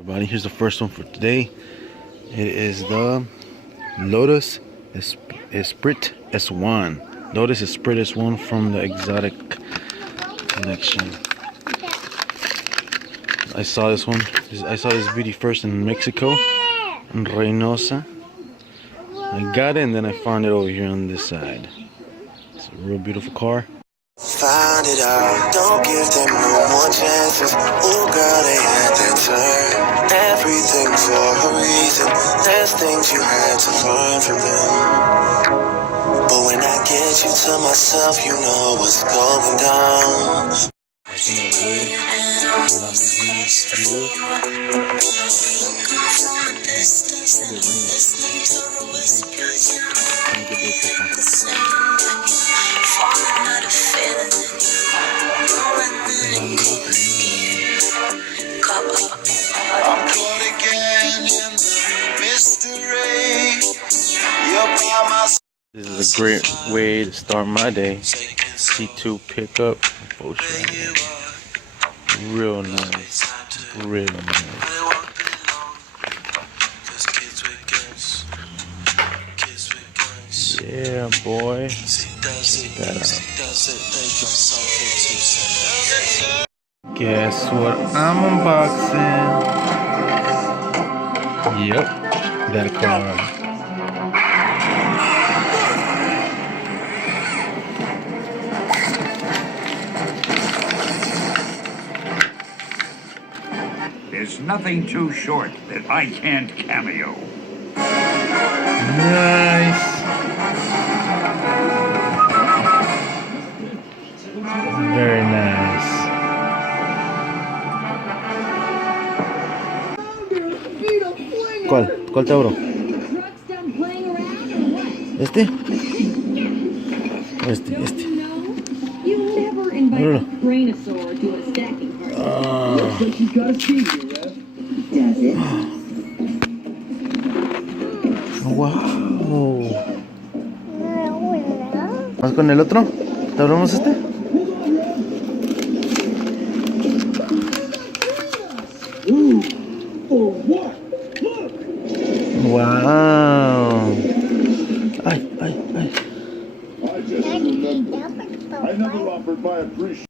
Everybody, here's the first one for today. It is the Lotus Esprit S1. Lotus Esprit S1 from the exotic collection. I saw this one. I saw this beauty first in Mexico, in Reynosa. I got it and then I found it over here on this side. It's a real beautiful car. Find it out, don't give them no more chances. Oh girl, they had their turn. Everything for a reason. There's things you had to learn from them. But when I get you to myself, you know what's going down. This is a great way to start my day. C2 pickup, real nice, real nice. Yeah, boy. Check that out. Guess what I'm unboxing? Yep, that car. There's nothing too short that I can't cameo. Nice. Very nice. ¿Cuál te abro? ¿Este? ¿O este? Ábrelo. Wow. ¿Vas con el otro? ¿Te abrimos este? Wow. Ay. I never offered my appreciation.